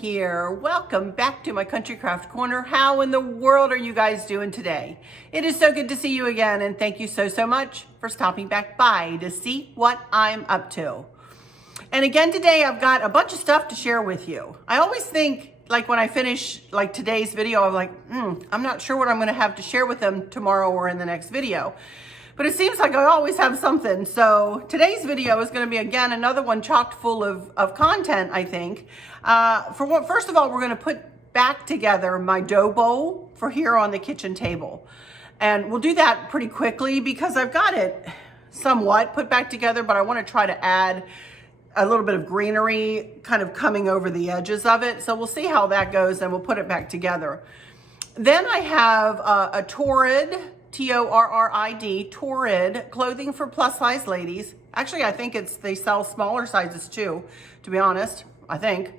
Here. Welcome back to my Country Craft Corner. How in the world are you guys doing today? It is so good to see you again, and thank you so much for stopping back by to see what I'm up to. And again today I've got a bunch of stuff to share with you. I always think, like when I finish like today's video, I'm like, I'm not sure what I'm going to have to share with them tomorrow or in the next video. But it seems like I always have something. So today's video is going to be, again, another one chocked full of content, I think. First of all, we're going to put back together my dough bowl for here on the kitchen table. And we'll do that pretty quickly because I've got it somewhat put back together, but I want to try to add a little bit of greenery kind of coming over the edges of it. So we'll see how that goes and we'll put it back together. Then I have a Torrid, T-O-R-R-I-D, Torrid clothing for plus size ladies. Actually, I think they sell smaller sizes too, to be honest, I think.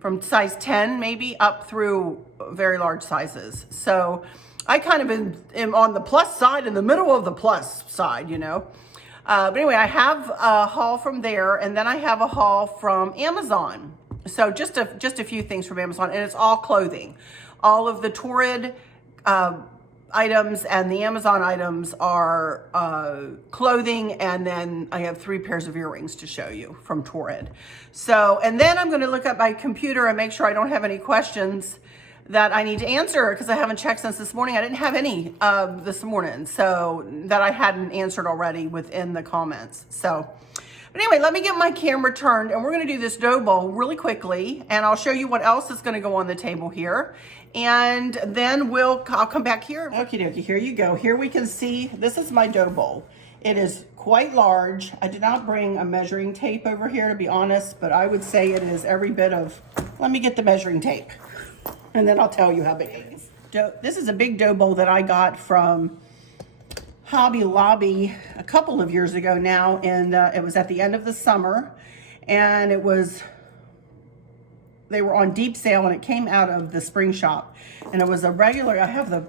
From size 10 maybe up through very large sizes. So I kind of am on the plus side, in the middle of the plus side, you know. But anyway, I have a haul from there, and then I have a haul from Amazon. So just a few things from Amazon, and it's all clothing. All of the Torrid items and the Amazon items are clothing, and then I have 3 pairs of earrings to show you from Torrid. So, and then I'm going to look at my computer and make sure I don't have any questions that I need to answer, because I haven't checked since this morning. I didn't have any this morning, so that I hadn't answered already within the comments. So, but anyway, let me get my camera turned, and we're going to do this dough bowl really quickly, and I'll show you what else is going to go on the table here. And then I'll come back here. Okie dokie, here you go. Here we can see, this is my dough bowl. It is quite large. I did not bring a measuring tape over here, to be honest, but I would say it is every bit of, let me get the measuring tape, and then I'll tell you how big it is. This is a big dough bowl that I got from Hobby Lobby a couple of years ago now, and it was at the end of the summer, and they were on deep sale, and it came out of the spring shop, and it was a regular, I have the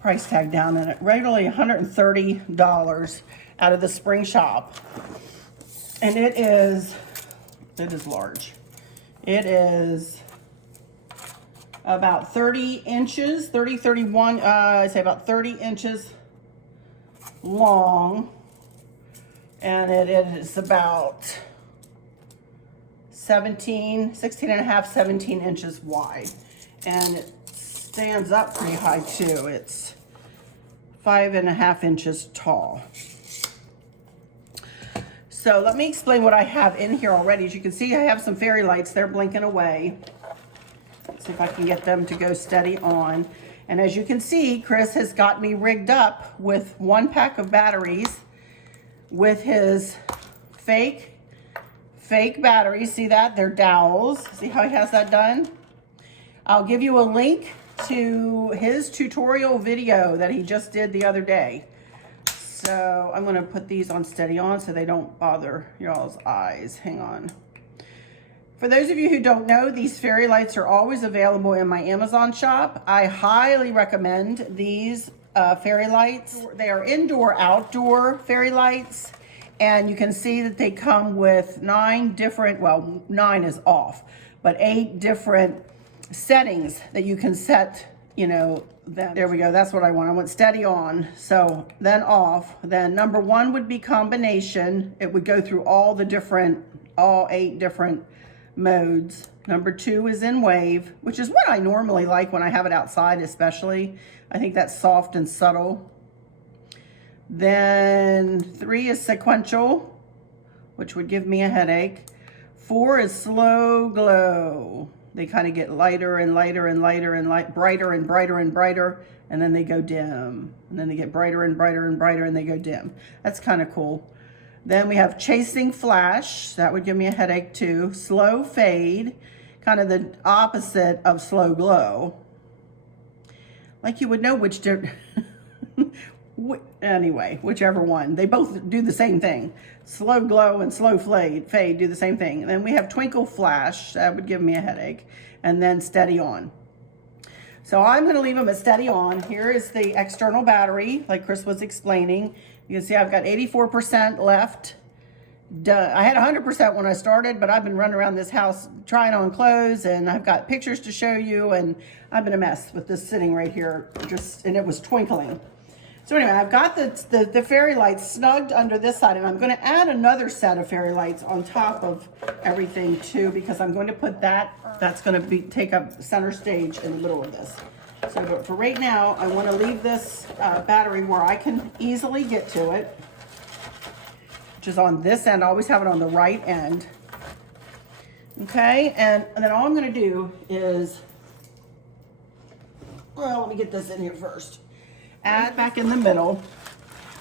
price tag down in it, regularly $130 out of the spring shop, and it is large. It is about 30 inches, 31, I say about 30 inches long, and it is about 16 and a half, 17 inches wide, and it stands up pretty high too. It's 5.5 inches tall. So let me explain what I have in here already. As you can see, I have some fairy lights. They're blinking away. Let's see if I can get them to go steady on. And as you can see, Chris has got me rigged up with 1 pack of batteries with his fake batteries. See that? They're dowels. See how he has that done? I'll give you a link to his tutorial video that he just did the other day. So I'm going to put these on steady on so they don't bother y'all's eyes. Hang on. For those of you who don't know, these fairy lights are always available in my Amazon shop. I highly recommend these fairy lights. They are indoor, outdoor fairy lights. And you can see that they come with 9 different, well, 9 is off, but 8 different settings that you can set, you know, there we go. That's what I want. I want steady on. So then off. Then number 1 would be combination. It would go through all 8 different modes. Number 2 is in wave, which is what I normally like when I have it outside, especially. I think that's soft and subtle. Then 3 is sequential, which would give me a headache. 4 is slow glow. They kind of get lighter and lighter and lighter and brighter and brighter and brighter, and then they go dim. And then they get brighter and brighter and brighter, and they go dim. That's kind of cool. Then we have chasing flash. That would give me a headache too. Slow fade, kind of the opposite of slow glow. Like you would know which Anyway, whichever one. They both do the same thing. Slow glow and slow fade do the same thing. And then we have twinkle flash. That would give me a headache. And then steady on. So I'm going to leave them at steady on. Here is the external battery, like Chris was explaining. You can see I've got 84% left. I had 100% when I started, but I've been running around this house trying on clothes, and I've got pictures to show you, and I've been a mess with this sitting right here, and it was twinkling. So anyway, I've got the fairy lights snugged under this side, and I'm going to add another set of fairy lights on top of everything too, because I'm going to put that's going to take up center stage in the middle of this. So but for right now, I want to leave this battery where I can easily get to it, which is on this end. I always have it on the right end. Okay, and then all I'm going to do is, well, let me get this in here first. Add back in the middle.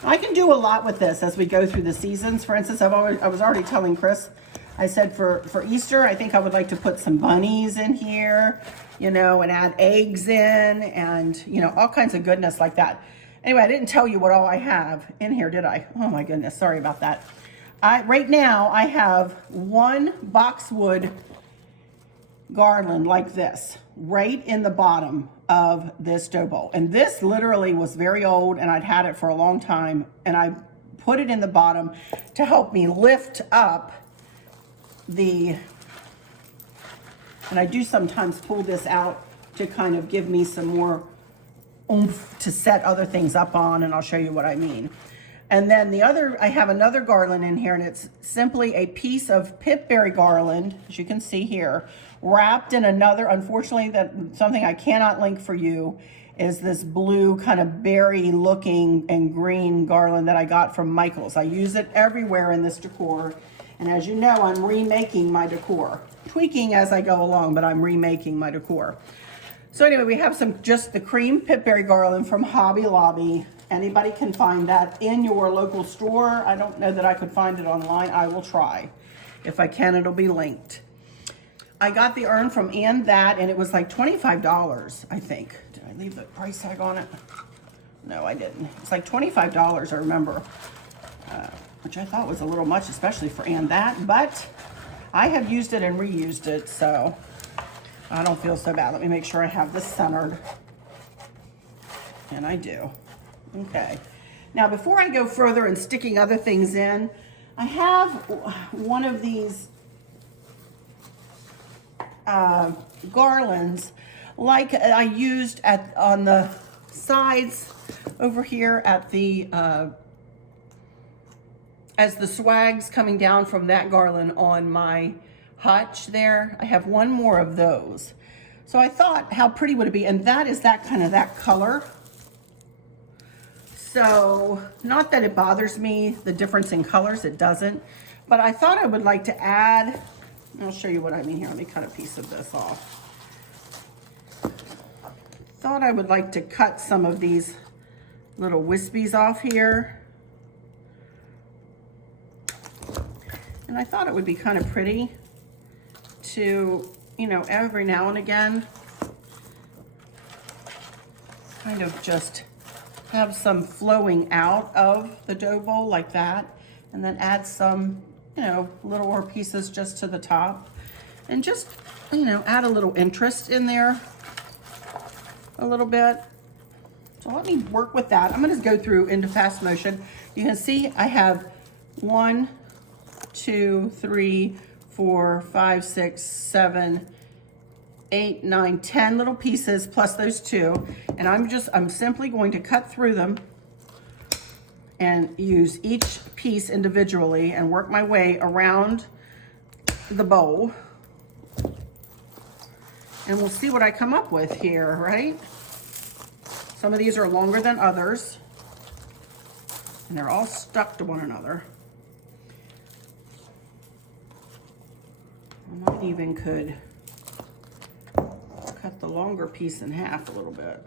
I can do a lot with this as we go through the seasons. For instance, I was already telling Chris, I said for Easter, I think I would like to put some bunnies in here, you know, and add eggs in, and, you know, all kinds of goodness like that. Anyway, I didn't tell you what all I have in here, did I? Oh my goodness, sorry about that. Right now I have one boxwood garland like this, right in the bottom of this Doughbowl. And this literally was very old, and I'd had it for a long time, and I put it in the bottom to help me lift up and I do sometimes pull this out to kind of give me some more oomph to set other things up on, and I'll show you what I mean. And then I have another garland in here, and it's simply a piece of pipberry garland, as you can see here, wrapped in another, unfortunately, something I cannot link for you is this blue kind of berry looking and green garland that I got from Michael's. I use it everywhere in this decor. And as you know, I'm remaking my decor. Tweaking as I go along, but I'm remaking my decor. So anyway, we have just the cream pipberry garland from Hobby Lobby. Anybody can find that in your local store. I don't know that I could find it online. I will try. If I can, it'll be linked. I got the urn from that, and it was like $25, I think. Did I leave the price tag on it? No, I didn't. It's like $25, I remember. Which I thought was a little much, especially for that, but I have used it and reused it, so I don't feel so bad. Let me make sure I have this centered. And I do. Okay. Now, before I go further and sticking other things in, I have one of these garlands like I used on the sides over here at the as the swags coming down from that garland on my hutch there. I have one more of those. So I thought, how pretty would it be? And that is that color. So not that it bothers me, the difference in colors, it doesn't. But I thought I would like to add, I'll show you what I mean here. Let me cut a piece of this off. Thought I would like to cut some of these little wispies off here. And I thought it would be kind of pretty to, you know, every now and again, kind of just have some flowing out of the Doughbowl like that, and then add some, you know, little more pieces just to the top, and just, you know, add a little interest in there a little bit. So let me work with that. I'm going to go through into fast motion. You can see I have 1, 2, 3, 4, 5, 6, 7, 8, 9, 10 little pieces plus those 2, and I'm simply going to cut through them and use each piece individually and work my way around the bowl, and we'll see what I come up with here, right? Some of these are longer than others, and they're all stuck to one another. I might even could cut the longer piece in half a little bit.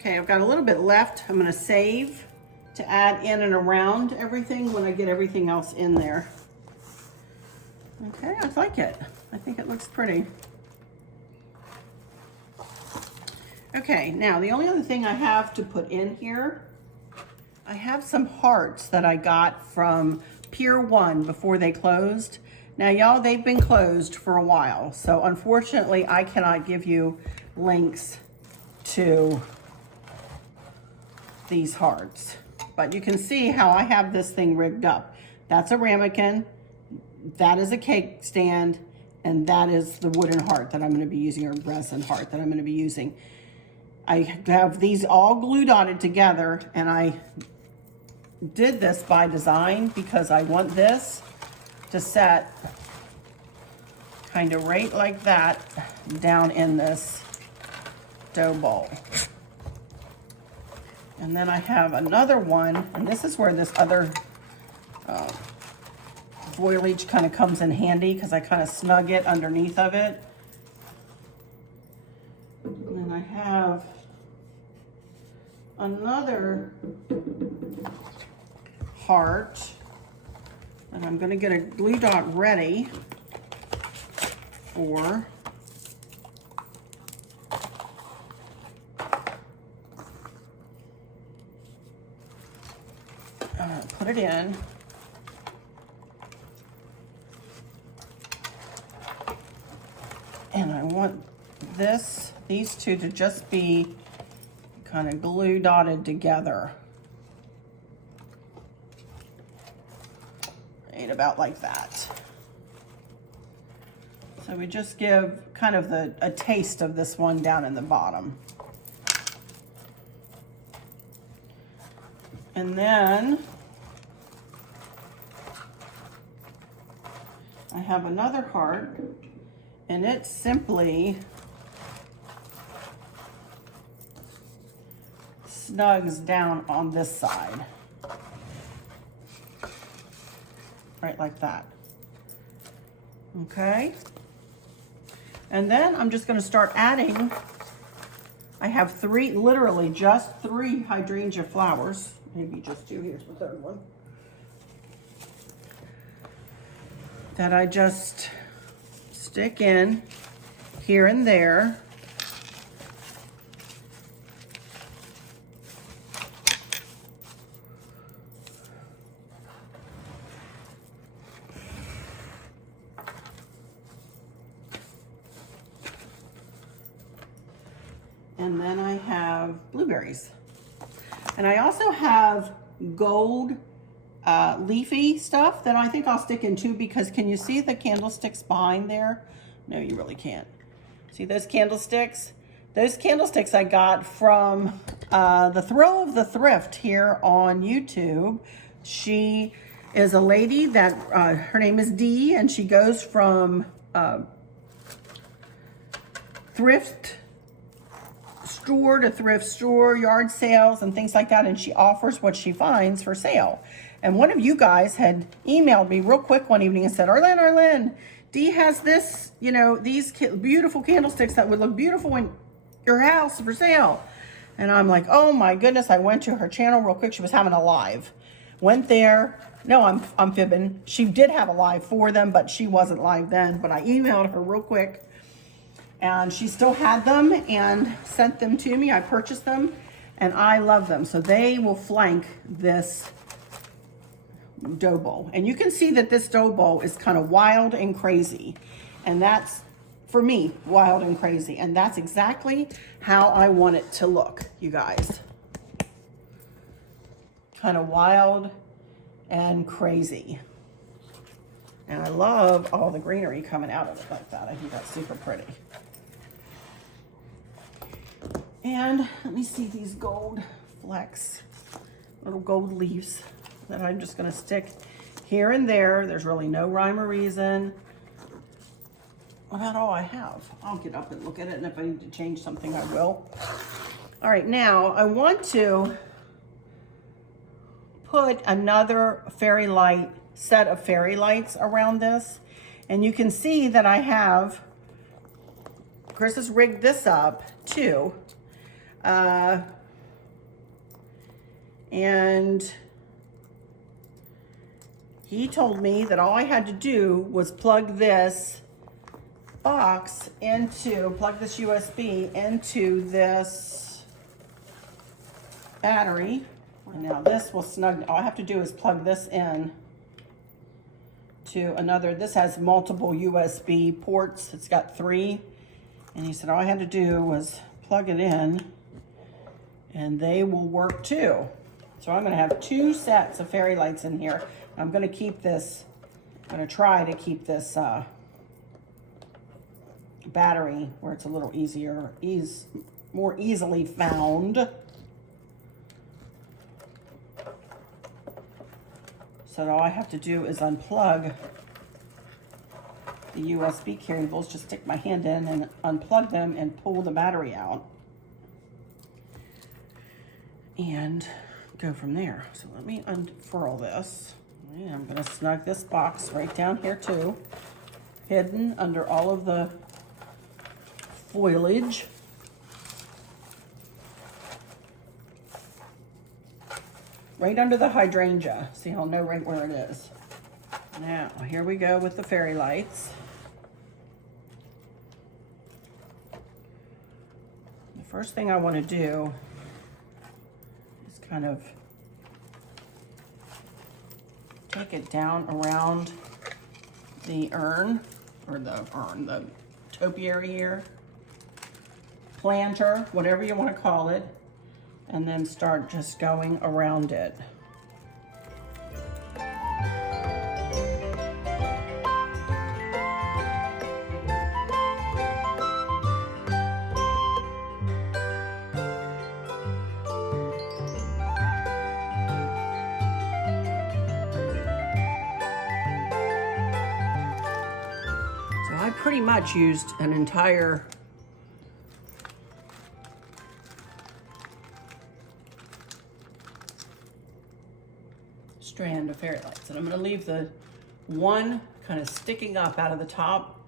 Okay, I've got a little bit left. I'm gonna save to add in and around everything when I get everything else in there. Okay, I like it. I think it looks pretty. Okay, now the only other thing I have to put in here, I have some hearts that I got from Pier 1 before they closed. Now y'all, they've been closed for a while, so unfortunately I cannot give you links to these hearts. But you can see how I have this thing rigged up. That's a ramekin, that is a cake stand, and that is the wooden heart that I'm gonna be using, or resin heart that I'm gonna be using. I have these all glue dotted together, and I did this by design because I want this to set kind of right like that down in this dough bowl. And then I have another one, and this is where this other foliage kind of comes in handy because I kind of snug it underneath of it. And then I have another heart, and I'm going to get a glue dot ready for put it in. And I want these two to just be kind of glue dotted together. Right about like that. So we just give kind of a taste of this one down in the bottom. And then I have another heart, and it simply snugs down on this side. Right like that. Okay. And then I'm just gonna start adding, I have literally just three hydrangea flowers. Maybe just two, here's the third one. That I just stick in here and there. And then I have blueberries. And I also have gold leafy stuff that I think I'll stick in too, because can you see the candlesticks behind there? No, you really can't. See those candlesticks? Those candlesticks I got from the Thrill of the Thrift here on YouTube. She is a lady that, her name is Dee, and she goes from thrift store to thrift store, yard sales, and things like that, and she offers what she finds for sale. And one of you guys had emailed me real quick one evening and said, Arlene, Dee has this, you know, these beautiful candlesticks that would look beautiful in your house for sale. And I'm like, oh my goodness, I went to her channel real quick. She was having a live. Went there. No, I'm fibbing. She did have a live for them, but she wasn't live then. But I emailed her real quick, and she still had them and sent them to me. I purchased them, and I love them. So they will flank this dough bowl. And you can see that this dough bowl is kind of wild and crazy. And that's, for me, wild and crazy. And that's exactly how I want it to look, you guys. Kind of wild and crazy. And I love all the greenery coming out of it like that. I think that's super pretty. And let me see these gold flecks, little gold leaves that I'm just gonna stick here and there. There's really no rhyme or reason. Well, that's all I have. I'll get up and look at it, and if I need to change something, I will. All right, now I want to put another fairy light, set of fairy lights around this. And you can see that I have, Chris has rigged this up too. And he told me that all I had to do was plug this box into, plug this USB into this battery. And now this will snug, all I have to do is plug this in to another, this has multiple USB ports. It's got 3. And he said all I had to do was plug it in and they will work too. So I'm gonna have 2 sets of fairy lights in here. I'm gonna keep this, I'm gonna try to keep this battery where it's a little easier, more easily found. So all I have to do is unplug the USB cables, just stick my hand in and unplug them and pull the battery out. And go from there. So let me unfurl this. And I'm gonna snug this box right down here too, hidden under all of the foliage. Right under the hydrangea, so you'll know right where it is. Now, here we go with the fairy lights. The first thing I want to do is kind of take it down around the urn, or the topiary here, planter, whatever you want to call it, and then start just going around it. So I pretty much used an entire strand of fairy lights, and I'm going to leave the one kind of sticking up out of the top.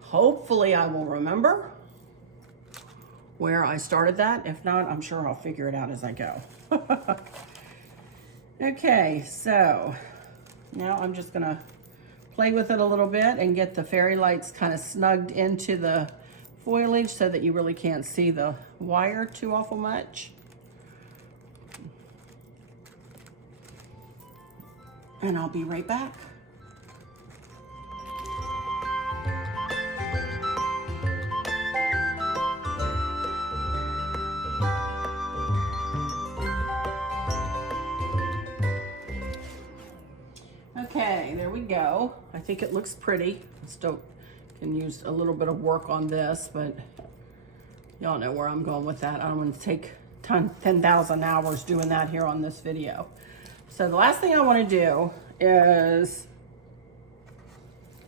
Hopefully I will remember where I started that. If not, I'm sure I'll figure it out as I go. Okay, so now I'm just going to play with it a little bit and get the fairy lights kind of snugged into the foliage so that you really can't see the wire too awful much. And I'll be right back. Okay, there we go. I think it looks pretty. Still can use a little bit of work on this, but y'all know where I'm going with that. I don't want to take 10,000 hours doing that here on this video. So the last thing I want to do is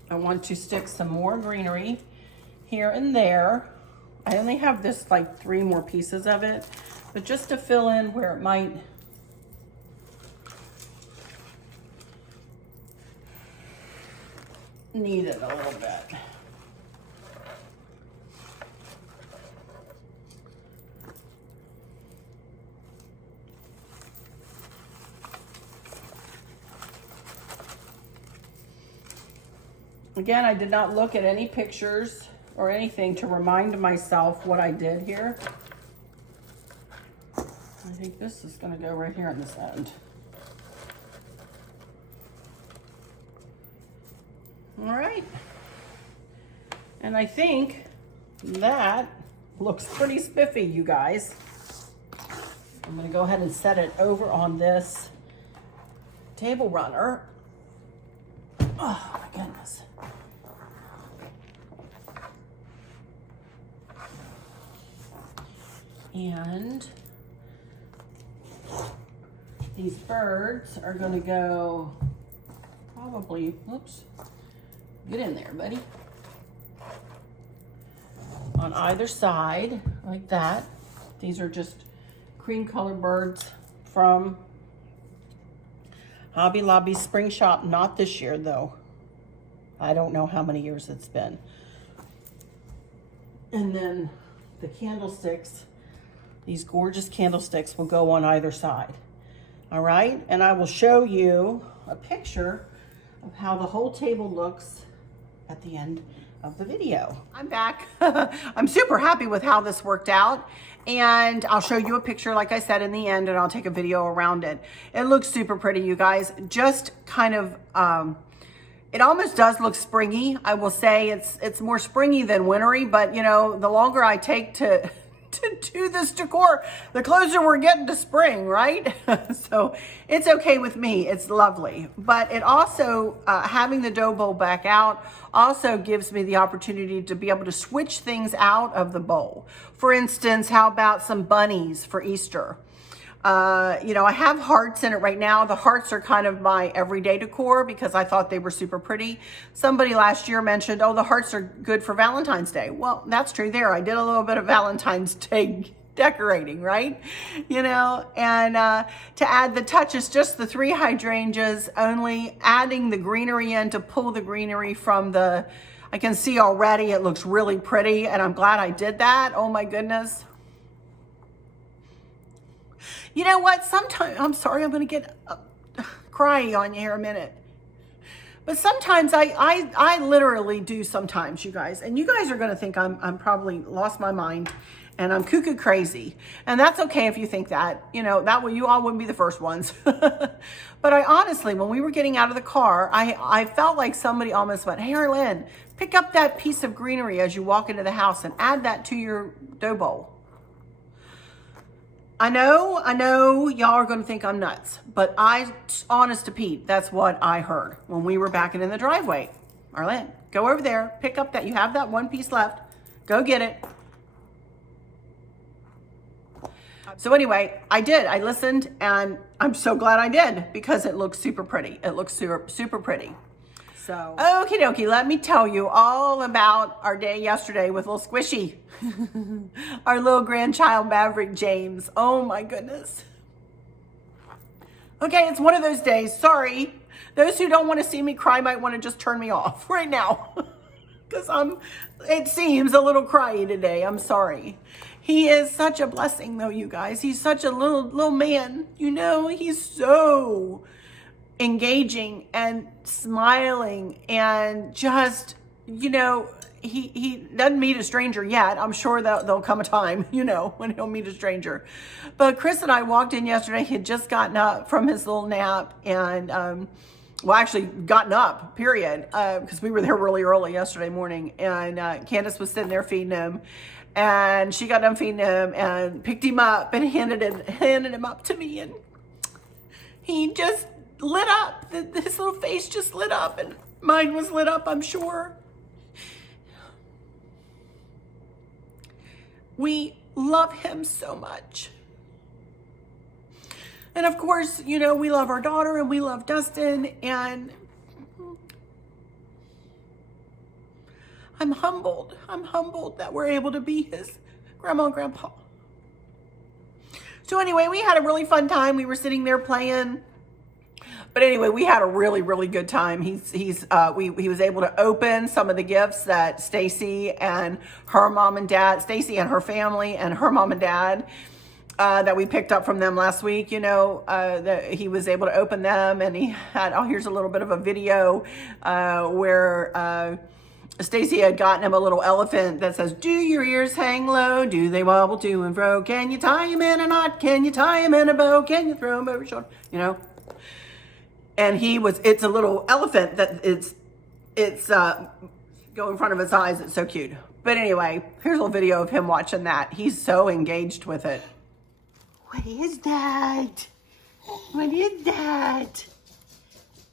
I want to stick some more greenery here and there. I only have this like 3 more pieces of it, but just to fill in where it might need it a little bit. Again, I did not look at any pictures or anything to remind myself what I did here. I think this is going to go right here on this end. All right. And I think that looks pretty spiffy, you guys. I'm going to go ahead and set it over on this table runner. Oh my goodness. And these birds are going to go probably, whoops, get in there, buddy, on either side like that. These are just cream colored birds from Hobby Lobby Spring Shop. Not this year though. I don't know how many years it's been. And then the candlesticks, these gorgeous candlesticks will go on either side. All right, and I will show you a picture of how the whole table looks at the end of the video. I'm back. I'm super happy with how this worked out, and I'll show you a picture, like I said, in the end, and I'll take a video around it. It looks super pretty, you guys. Just kind of, it almost does look springy. I will say it's more springy than wintry, but you know, the longer I take to do this decor, the closer we're getting to spring, right? So it's okay with me. It's lovely. But it also, having the dough bowl back out also gives me the opportunity to be able to switch things out of the bowl. For instance, how about some bunnies for Easter? You know, I have hearts in it right now. The hearts are kind of my everyday decor because I thought they were super pretty. Somebody last year mentioned, oh, the hearts are good for Valentine's Day. Well, that's true there. I did a little bit of Valentine's Day decorating, right? You know, and to add the touches, just the 3 hydrangeas, only adding the greenery in to pull the greenery from the, I can see already it looks really pretty, and I'm glad I did that. Oh my goodness. You know what? Sometimes, I'm sorry, I'm going to get crying on you here a minute. But sometimes I literally do sometimes, you guys. And you guys are going to think I'm probably lost my mind and I'm cuckoo crazy. And that's okay if you think that. You know, that way you all wouldn't be the first ones. But I honestly, when we were getting out of the car, I felt like somebody almost went, hey, Arlene, pick up that piece of greenery as you walk into the house and add that to your dough bowl. I know y'all are going to think I'm nuts, but honest to Pete, that's what I heard when we were backing in the driveway. Arlene, go over there, pick up that, you have that one piece left, go get it. So anyway, I did, I listened, and I'm so glad I did because it looks super pretty. It looks super pretty. So, okie dokie, let me tell you all about our day yesterday with little Squishy. Our little grandchild, Maverick James. Oh my goodness. Okay, it's one of those days. Sorry. Those who don't want to see me cry might want to just turn me off right now. Because it seems a little cryy today. I'm sorry. He is such a blessing though, you guys. He's such a little man. You know, he's so engaging and smiling and just, you know, he doesn't meet a stranger yet. I'm sure that there'll come a time, you know, when he'll meet a stranger. But Chris and I walked in yesterday. He had just gotten up from his little nap and, well, actually gotten up, period, because we were there really early yesterday morning. And Candace was sitting there feeding him. And she got done feeding him and picked him up and handed him up to me. And he just lit up. His little face just lit up, and mine was lit up, I'm sure. We love him so much. And of course, you know, we love our daughter and we love Dustin, and I'm humbled. I'm humbled that we're able to be his grandma and grandpa. So anyway, we had a really fun time. We were sitting there playing. But anyway, we had a really good time. He was able to open some of the gifts that Stacy and her mom and dad, Stacy and her family and her mom and dad, that we picked up from them last week. You know, that he was able to open them, and he had, oh, here's a little bit of a video where Stacy had gotten him a little elephant that says, do your ears hang low? Do they wobble to and fro? Can you tie him in a knot? Can you tie him in a bow? Can you throw him over your shoulder? You know? And it's a little elephant that it's go in front of his eyes. It's so cute. But anyway, here's a little video of him watching that. He's so engaged with it. What is that? What is that?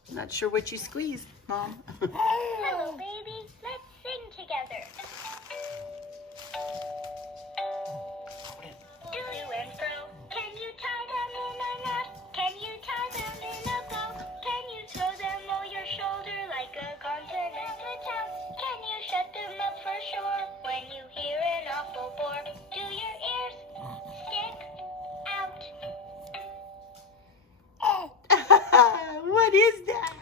I'm not sure what you squeezed, Mom. Hello, baby. Let's sing together. Do and fro. Can you tie them in a knot? Can you tie them in a bow? Can you throw them over your shoulder like a continental town? Can you shut them up for sure when you hear an awful bore? Do your ears stick out? What is that?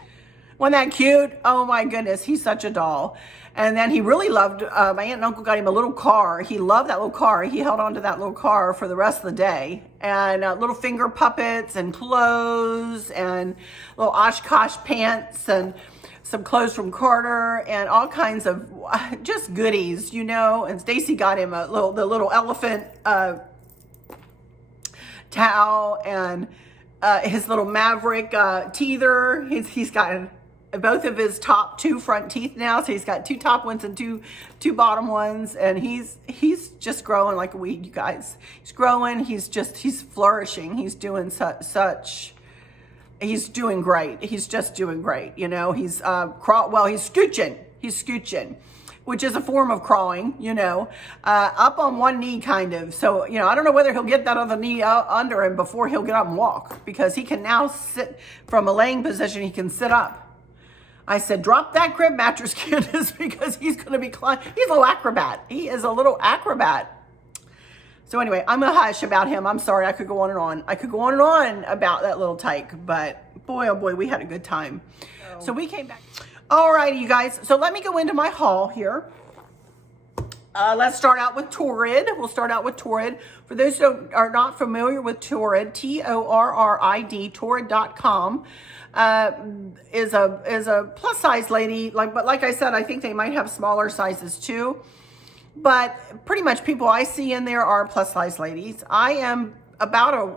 Wasn't that cute? Oh my goodness, he's such a doll. And then he really loved, my aunt and uncle got him a little car. He loved that little car. He held on to that little car for the rest of the day. And little finger puppets and clothes and little Oshkosh pants and some clothes from Carter and all kinds of just goodies, you know. And Stacy got him the little elephant towel and his little Maverick teether. He's got both of his top 2 front teeth now, so he's got 2 top ones and two bottom ones, and he's just growing like a weed, you guys. He's growing. He's flourishing. He's doing he's doing great. He's just doing great. You know, he's he's scooching. He's scooching, which is a form of crawling, you know, up on one knee kind of. So, you know, I don't know whether he'll get that other knee under him before he'll get up and walk, because he can now sit from a laying position. He can sit up. I said, drop that crib mattress, Candace, because he's going to be climbing. He's a little acrobat. He is a little acrobat. So anyway, I'm going to hush about him. I'm sorry. I could go on and on. I could go on and on about that little tyke, but boy, oh boy, we had a good time. So we came back. All righty, you guys. So let me go into my haul here. Let's start out with Torrid. We'll start out with Torrid. For those who are not familiar with Torrid, Torrid, Torrid.com, is a plus size lady. But like I said, I think they might have smaller sizes too. But pretty much people I see in there are plus size ladies. I am about a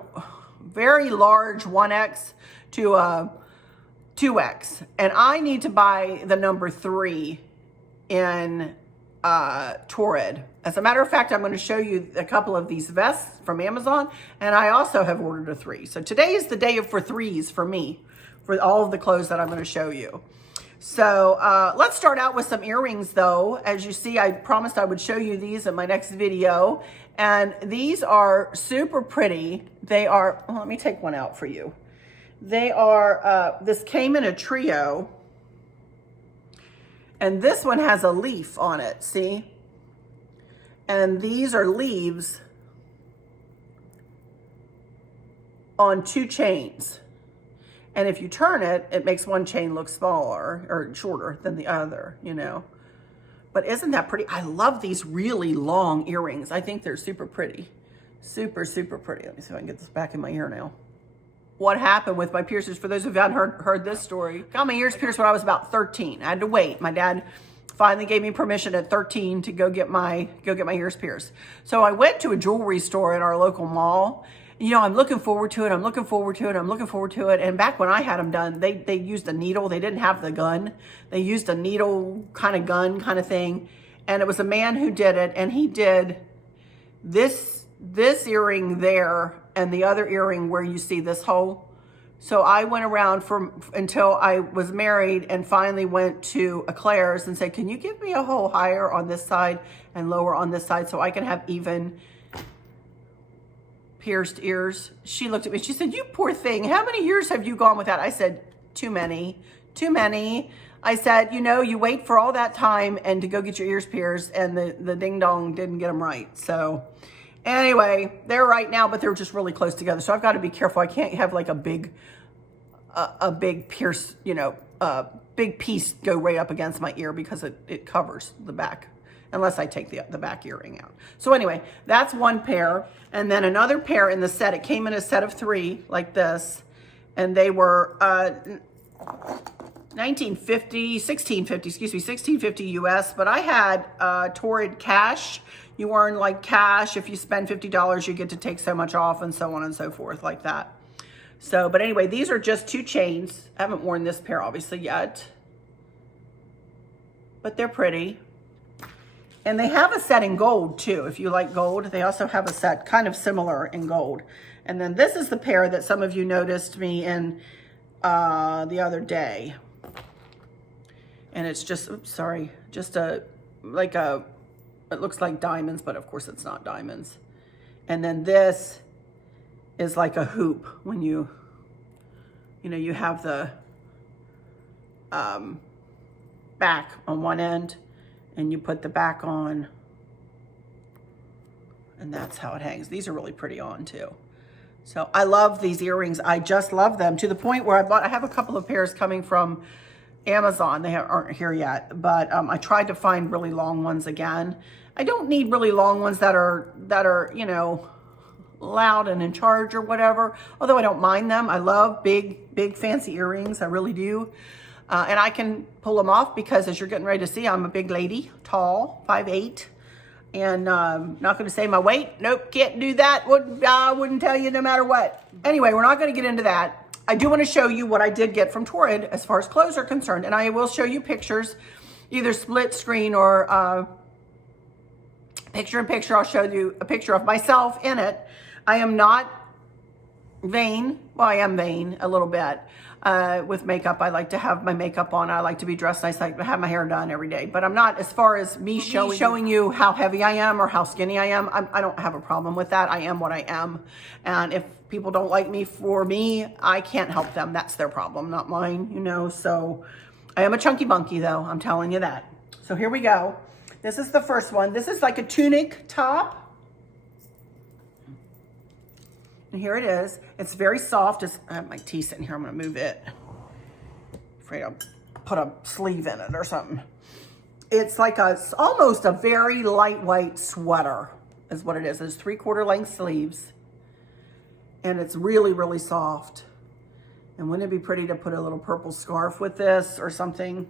very large 1X to a 2X, and I need to buy the number 3 in Torrid. As a matter of fact, I'm going to show you a couple of these vests from Amazon, and I also have ordered a 3. So today is the day for 3s for me, for all of the clothes that I'm going to show you. So let's start out with some earrings though. As you see, I promised I would show you these in my next video, and these are super pretty. They are, well, let me take one out for you. They are, this came in a trio, and this one has a leaf on it, see? And these are leaves on 2 chains. And if you turn it, it makes one chain look smaller or shorter than the other, you know. But isn't that pretty? I love these really long earrings. I think they're super pretty. Super, super pretty. Let me see if I can get this back in my ear now. What happened with my piercings, for those who haven't heard this story, got my ears pierced when I was about 13. I had to wait. My dad finally gave me permission at 13 to go get my ears pierced. So I went to a jewelry store in our local mall. You know, I'm looking forward to it. I'm looking forward to it. I'm looking forward to it. And back when I had them done, they used a needle. They didn't have the gun. They used a needle kind of gun kind of thing. And it was a man who did it. And he did this earring there and the other earring where you see this hole. So I went around until I was married, and finally went to Claire's and said, can you give me a hole higher on this side and lower on this side so I can have even pierced ears? She looked at me, she said, you poor thing, how many years have you gone with that? I said, too many. I said, you know, you wait for all that time and to go get your ears pierced, and the ding dong didn't get them right. So anyway, they're right now, but they're just really close together. So I've got to be careful. I can't have like a big pierce, you know, big piece go right up against my ear, because it covers the back, unless I take the back earring out. So anyway, that's one pair. And then another pair in the set. It came in a set of 3 like this, and they were 1650 US, but I had Torrid cash. You earn like cash. If you spend $50, you get to take so much off, and so on and so forth, like that. So, but anyway, these are just 2 chains. I haven't worn this pair obviously yet, but they're pretty. And they have a set in gold too. If you like gold, they also have a set kind of similar in gold. And then this is the pair that some of you noticed me in the other day. And it's just, oops, sorry, just it looks like diamonds, but of course it's not diamonds. And then this is like a hoop when you know, you have the back on one end, and you put the back on, and that's how it hangs. These are really pretty on too. So I love these earrings. I just love them, to the point where I have a couple of pairs coming from Amazon. They aren't here yet, but I tried to find really long ones again. I don't need really long ones that are, you know, loud and in charge or whatever, although I don't mind them. I love big fancy earrings. I really do. And I can pull them off because, as you're getting ready to see, I'm a big lady, tall, 5'8", and not going to say my weight. Nope, can't do that. I wouldn't tell you no matter what. Anyway, we're not going to get into that. I do want to show you what I did get from Torrid as far as clothes are concerned, and I will show you pictures, either split screen or picture in picture. I'll show you a picture of myself in it. I am not vain. Well, I am vain a little bit with makeup. I like to have my makeup on. I like to be dressed nice. I like to have my hair done every day. But I'm not, as far as me showing you how heavy I am or how skinny I am, I don't have a problem with that. I am what I am. And if people don't like me for me, I can't help them. That's their problem, not mine, you know. So I am a chunky monkey, though. I'm telling you that. So here we go. This is the first one. This is like a tunic top. And here it is. It's very soft. I have my tea sitting here. I'm going to move it. Afraid I'll put a sleeve in it or something. It's like almost a very lightweight sweater is what it is. It's 3/4 length sleeves. And it's really, really soft. And wouldn't it be pretty to put a little purple scarf with this or something?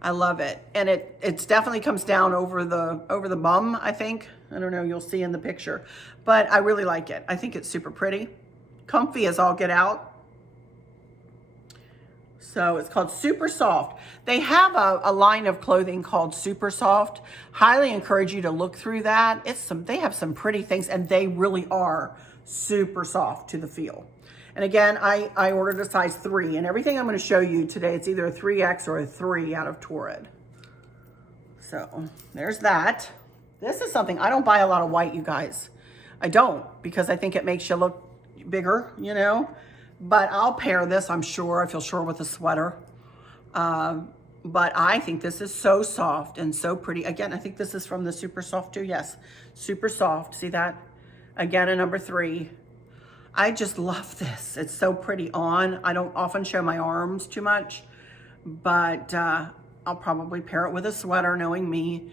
I love it. And it definitely comes down over the bum, I think. I don't know, you'll see in the picture. But I really like it. I think it's super pretty. Comfy as all get out. So it's called Super Soft. They have a line of clothing called Super Soft. Highly encourage you to look through that. They have some pretty things, and they really are super soft to the feel. And again, I ordered a size 3, and everything I'm going to show you today, it's either a 3X or a 3 out of Torrid. So there's that. This is something, I don't buy a lot of white, you guys. I don't, because I think it makes you look bigger, you know. But I'll pair this, I'm sure. I feel sure with a sweater. But I think this is so soft and so pretty. Again, I think this is from the Super Soft too. Yes, Super Soft. See that? Again, a number 3. I just love this. It's so pretty on. I don't often show my arms too much, but I'll probably pair it with a sweater, knowing me.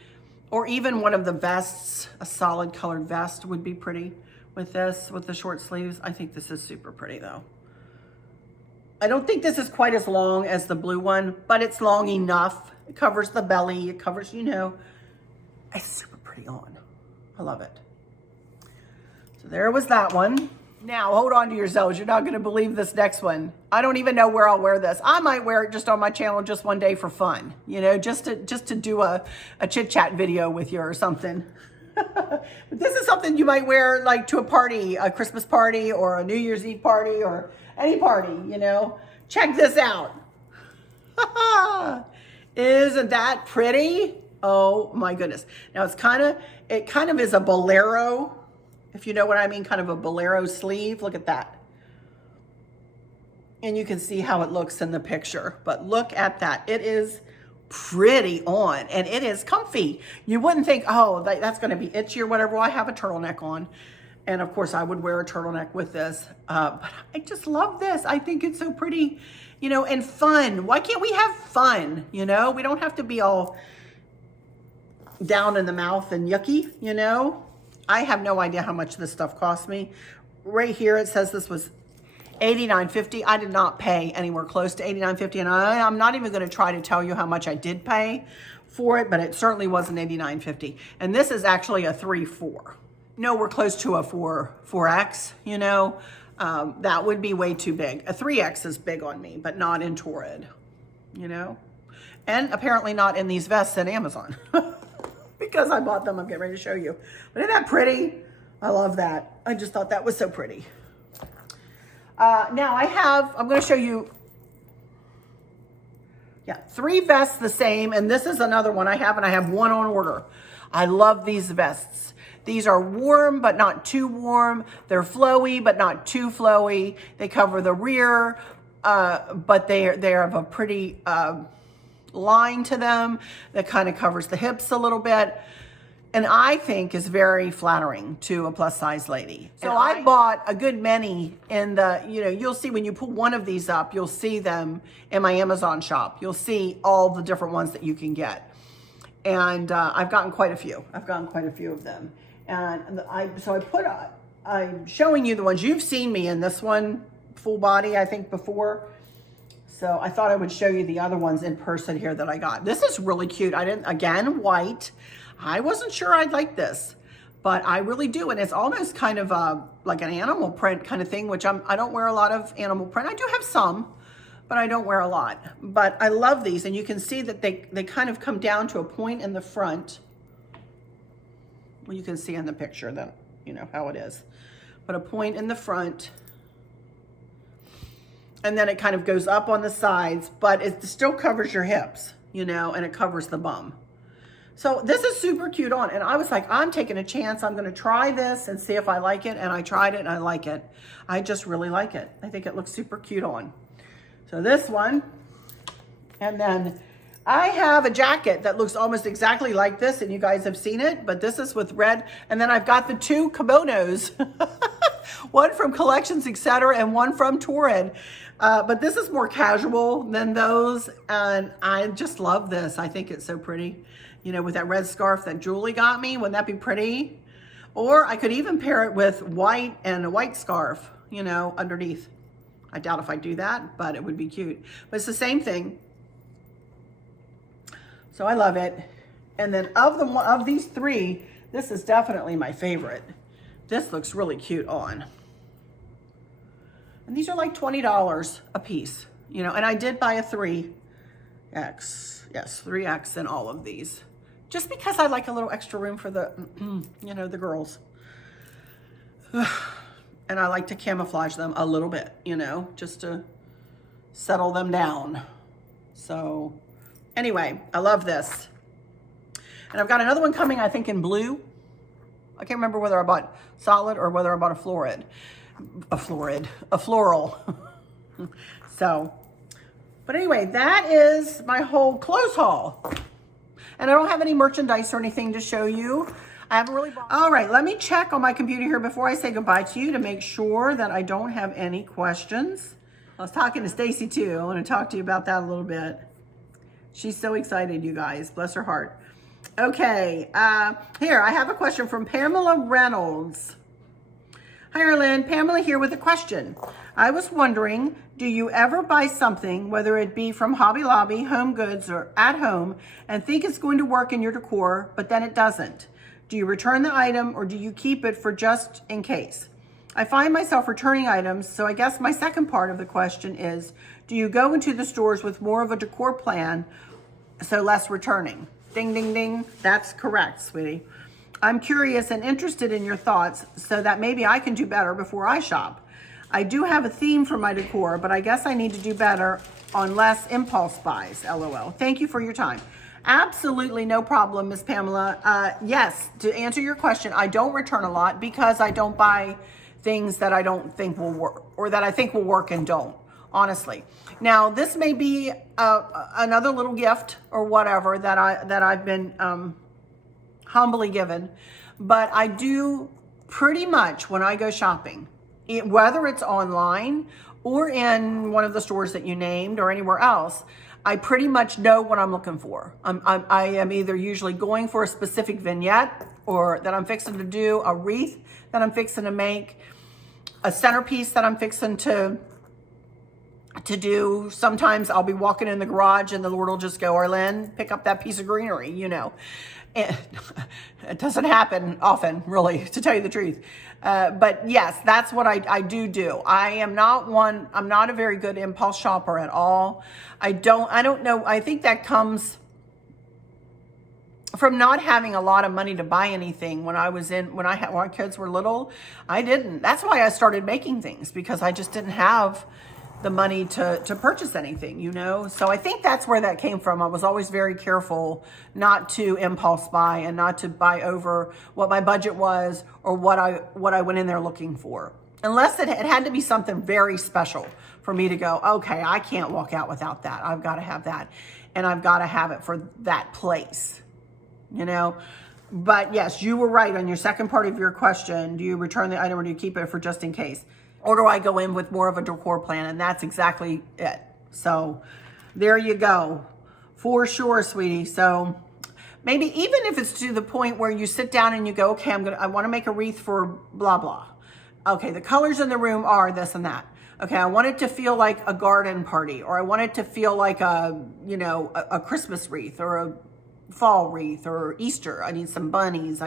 Or even one of the vests, a solid colored vest would be pretty with this, with the short sleeves. I think this is super pretty though. I don't think this is quite as long as the blue one, but it's long enough. It covers the belly, it covers, you know. It's super pretty on. I love it. So there was that one. Now, hold on to yourselves. You're not going to believe this next one. I don't even know where I'll wear this. I might wear it just on my channel just one day for fun, you know, just to do a chit chat video with you or something. But this is something you might wear like to a party, a Christmas party or a New Year's Eve party or any party, you know. Check this out. Isn't that pretty? Oh my goodness. Now it kind of is a bolero, if you know what I mean, kind of a bolero sleeve. Look at that. And you can see how it looks in the picture, but look at that. It is pretty on, and it is comfy. You wouldn't think, oh, that's going to be itchy or whatever. Well, I have a turtleneck on, and of course I would wear a turtleneck with this, but I just love this. I think it's so pretty, you know, and fun. Why can't we have fun? You know, we don't have to be all down in the mouth and yucky, you know. I have no idea how much this stuff cost me. Right here it says this was $89.50. I did not pay anywhere close to $89.50, and I'm not even going to try to tell you how much I did pay for it, but it certainly wasn't $89.50. And this is actually a 3/4. No, we're close to a 4X, you know. That would be way too big. A 3X is big on me, but not in Torrid, you know. And apparently not in these vests at Amazon. Because I bought them, I'm getting ready to show you. But isn't that pretty? I love that. I just thought that was so pretty. Now I'm going to show you, 3 vests the same, and this is another one I have, and I have one on order. I love these vests. These are warm, but not too warm. They're flowy, but not too flowy. They cover the rear, but they have a pretty line to them that kind of covers the hips a little bit. and I think is very flattering to a plus size lady. So I bought a good many in the, you know, you'll see when you pull one of these up, you'll see them in my Amazon shop. You'll see all the different ones that you can get. And I've gotten quite a few. I've gotten quite a few of them. And I'm showing you the ones you've seen me in this one, full body, I think before. So I thought I would show you the other ones in person here that I got. This is really cute. Again, white. I wasn't sure I'd like this, but I really do. And it's almost kind of like an animal print kind of thing, which I don't wear a lot of animal print. I do have some, but I don't wear a lot. But I love these, and you can see that they kind of come down to a point in the front. Well, you can see in the picture that, you know, how it is. But a point in the front, and then it kind of goes up on the sides, but it still covers your hips, you know, and it covers the bum. So this is super cute on, and I was like, I'm taking a chance. I'm gonna try this and see if I like it, and I tried it and I like it. I just really like it. I think it looks super cute on. So this one, and then I have a jacket that looks almost exactly like this, and you guys have seen it, but this is with red, and then I've got the two kimonos, one from Collections, etc., and one from Torrid. But this is more casual than those, and I just love this. I think it's so pretty. You know, with that red scarf that Julie got me, wouldn't that be pretty? Or I could even pair it with white and a white scarf, you know, underneath. I doubt if I do that, but it would be cute. But it's the same thing. So I love it. And then of these three, this is definitely my favorite. This looks really cute on. And these are like $20 a piece, you know, and I did buy a 3X. Yes, 3X in all of these. Just because I like a little extra room for the, you know, the girls. And I like to camouflage them a little bit, you know, just to settle them down. So anyway, I love this. And I've got another one coming, I think, in blue. I can't remember whether I bought solid or whether I bought a floral. So, but anyway, that is my whole clothes haul. And I don't have any merchandise or anything to show you. I haven't really bought. All right, let me check on my computer here before I say goodbye to you to make sure that I don't have any questions. I was talking to Stacy too. I want to talk to you about that a little bit. She's so excited, you guys. Bless her heart. Okay, here, I have a question from Pamela Reynolds. Hi, Arlene. Pamela here with a question. I was wondering, do you ever buy something, whether it be from Hobby Lobby, Home Goods, or at home, and think it's going to work in your decor, but then it doesn't? Do you return the item, or do you keep it for just in case? I find myself returning items, so I guess my second part of the question is, do you go into the stores with more of a decor plan, so less returning? Ding, ding, ding. That's correct, sweetie. I'm curious and interested in your thoughts so that maybe I can do better before I shop. I do have a theme for my decor, but I guess I need to do better on less impulse buys, LOL. Thank you for your time. Absolutely no problem, Miss Pamela. Yes, to answer your question, I don't return a lot because I don't buy things that I don't think will work or that I think will work and don't, honestly. Now, this may be another little gift or whatever that I've been humbly given, but I do pretty much when I go shopping, whether it's online or in one of the stores that you named or anywhere else, I pretty much know what I'm looking for. I am either usually going for a specific vignette or that I'm fixing to do, a wreath that I'm fixing to make, a centerpiece that I'm fixing to do. Sometimes I'll be walking in the garage and the Lord will just go, Arlene, pick up that piece of greenery, you know. And it doesn't happen often, really, to tell you the truth. But yes, that's what I do. I'm not a very good impulse shopper at all. I don't know. I think that comes from not having a lot of money to buy anything when our kids were little. I didn't. That's why I started making things, because I just didn't have the money to purchase anything, you know? So I think that's where that came from. I was always very careful not to impulse buy and not to buy over what my budget was or what I went in there looking for. Unless it had to be something very special for me to go, okay, I can't walk out without that. I've got to have that. And I've got to have it for that place, you know? But yes, you were right on your second part of your question. Do you return the item or do you keep it for just in case? Or do I go in with more of a decor plan? And that's exactly it. So there you go. For sure, sweetie. So maybe even if it's to the point where you sit down and you go, okay, I want to make a wreath for blah, blah. Okay, the colors in the room are this and that. Okay, I want it to feel like a garden party, or I want it to feel like a, you know, a Christmas wreath or a fall wreath or Easter. I need some bunnies.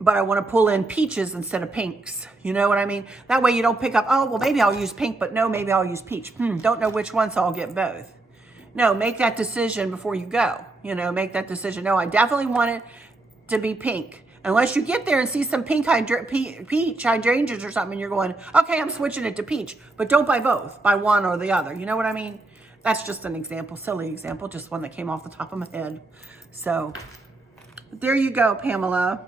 But I want to pull in peaches instead of pinks. You know what I mean? That way you don't pick up, oh, well, maybe I'll use pink, but no, maybe I'll use peach. Don't know which one, so I'll get both. No, make that decision before you go. You know, make that decision. No, I definitely want it to be pink. Unless you get there and see some peach hydrangeas or something and you're going, okay, I'm switching it to peach. But don't buy both. Buy one or the other. You know what I mean? That's just an example, silly example, just one that came off the top of my head. So there you go, Pamela.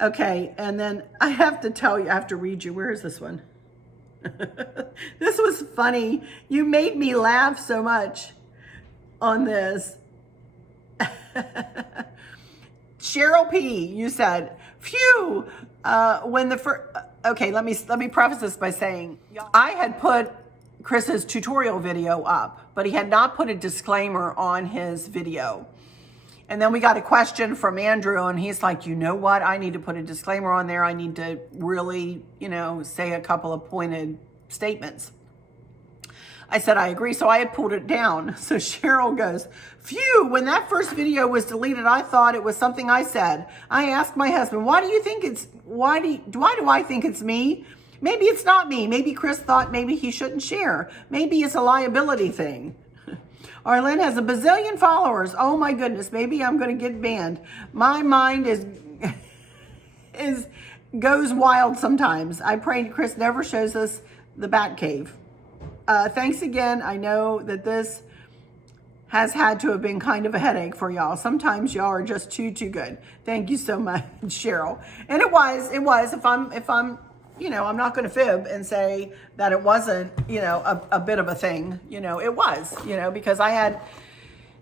Okay, and then I have to tell you, I have to read you. Where is this one? This was funny. You made me laugh so much on this. Cheryl P, you said, phew, okay, let me preface this by saying, I had put Chris's tutorial video up, but he had not put a disclaimer on his video. And then we got a question from Andrew and he's like, you know what? I need to put a disclaimer on there. I need to really, you know, say a couple of pointed statements. I said, I agree. So I had pulled it down. So Cheryl goes, phew, when that first video was deleted, I thought it was something I said. I asked my husband, why do I think it's me? Maybe it's not me. Maybe Chris thought maybe he shouldn't share. Maybe it's a liability thing. Arlene has a bazillion followers. Oh my goodness, maybe I'm going to get banned. My mind goes wild sometimes. I pray Chris never shows us the bat cave. Thanks again. I know that this has had to have been kind of a headache for y'all. Sometimes y'all are just too good. Thank you so much, Cheryl. And it was, if I'm, you know, I'm not going to fib and say that it wasn't, you know, a bit of a thing. You know, it was, you know, because I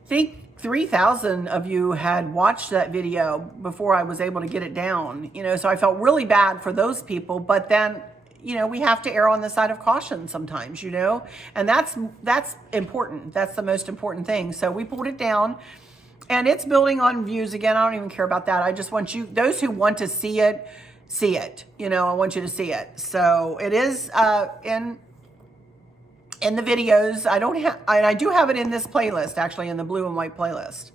think 3,000 of you had watched that video before I was able to get it down, you know, so I felt really bad for those people. But then, you know, we have to err on the side of caution sometimes, you know, and that's important. That's the most important thing. So we pulled it down and it's building on views again. I don't even care about that. I just want you, those who want to see it, you know, I want you to see it. So it is in the videos. I do have it in this playlist, actually, in the blue and white playlist.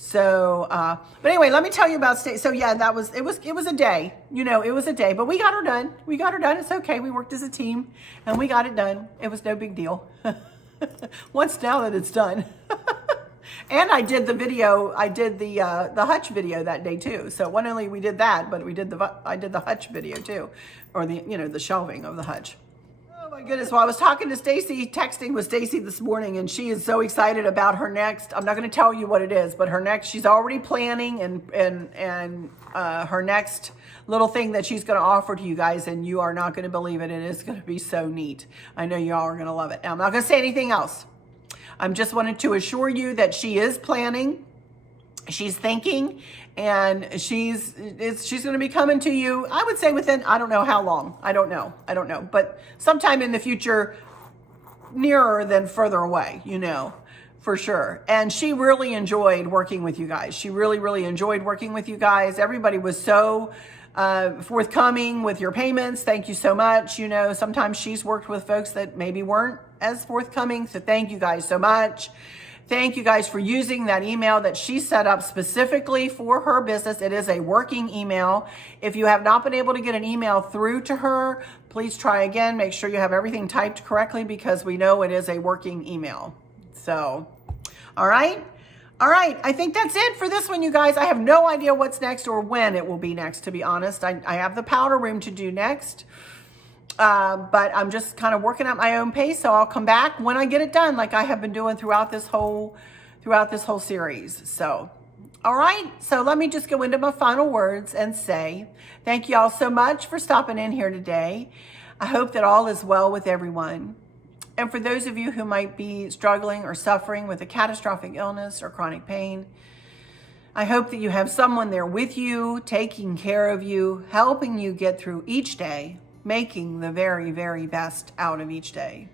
So, but anyway, let me tell you about so yeah, it was a day, you know, it was a day, but we got her done. It's okay. We worked as a team and we got it done. It was no big deal. Once now that it's done. And I did the video, I did the hutch video that day too. So not only we did that, but I did the hutch video too, or the, you know, the shelving of the hutch. Oh my goodness. Well, I was talking to Stacy, texting with Stacy this morning, and she is so excited about her next, I'm not going to tell you what it is, but her next, she's already planning and her next little thing that she's going to offer to you guys, and you are not going to believe it. It is going to be so neat. I know you all are going to love it. Now, I'm not going to say anything else. I'm just wanted to assure you that she is planning, she's thinking, and she's going to be coming to you, I would say within, I don't know how long. I don't know. But sometime in the future, nearer than further away, you know, for sure. And she really enjoyed working with you guys. She really, really enjoyed working with you guys. Everybody was so forthcoming with your payments. Thank you so much. You know, sometimes she's worked with folks that maybe weren't as forthcoming. So thank you guys so much. Thank you guys for using that email that she set up specifically for her business. It is a working email. If you have not been able to get an email through to her, please try again. Make sure you have everything typed correctly because we know it is a working email. So, all right. I think that's it for this one, you guys. I have no idea what's next or when it will be next, to be honest. I have the powder room to do next. But I'm just kind of working at my own pace, so I'll come back when I get it done, like I have been doing throughout this whole series. So, all right. So let me just go into my final words and say thank you all so much for stopping in here today. I hope that all is well with everyone. And for those of you who might be struggling or suffering with a catastrophic illness or chronic pain, I hope that you have someone there with you, taking care of you, helping you get through each day, making the very, very best out of each day.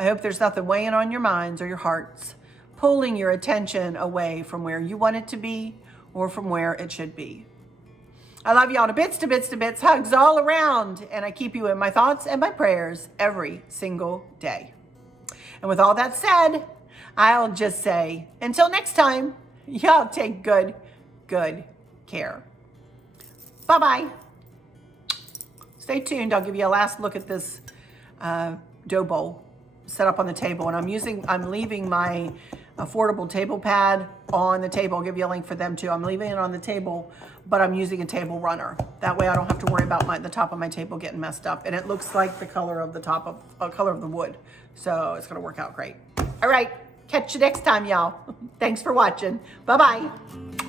I hope there's nothing weighing on your minds or your hearts, pulling your attention away from where you want it to be or from where it should be. I love y'all to bits, to bits, to bits, hugs all around, and I keep you in my thoughts and my prayers every single day. And with all that said, I'll just say, until next time, y'all take good care. Bye-bye. Stay tuned. I'll give you a last look at this Doughbowl set up on the table. And I'm leaving my affordable table pad on the table. I'll give you a link for them too. I'm leaving it on the table, but I'm using a table runner. That way I don't have to worry about the top of my table getting messed up. And it looks like the color of the color of the wood. So it's gonna work out great. All right, catch you next time, y'all. Thanks for watching. Bye-bye.